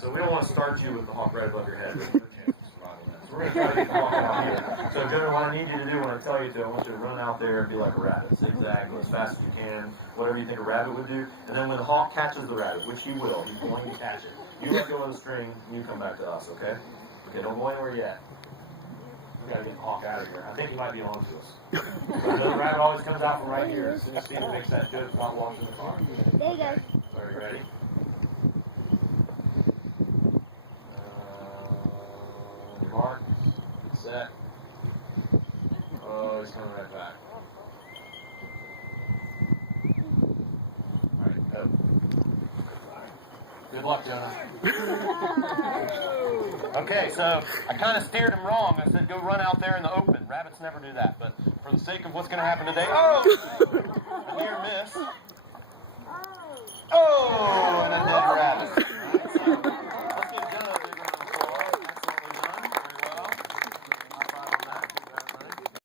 so we don't want to start you with the hawk right above your head. There's no chance of survival in that. So we're going to try to get the hawk out here. So Jonah, what I need you to do when I tell you to, I want you to run out there and be like a rabbit. Zigzag, go as fast as you can, whatever you think a rabbit would do. And then when the hawk catches the rabbit, which he will, he's going to catch it. You let go of the string, and you come back to us, okay? Okay, don't go anywhere yet. We got to get the hawk out of here. I think he might be on to us. But I know the rabbit always comes out from right here. As soon as Steve makes that good, stop washing the car. There you go. So are you ready? Mark, get set. Oh, he's coming right back. Alright, go. Good luck, Jonah. Okay, so I kind of steered him wrong. I said go run out there in the open. Rabbits never do that, but for the sake of what's going to happen today, oh! A near miss. Oh, and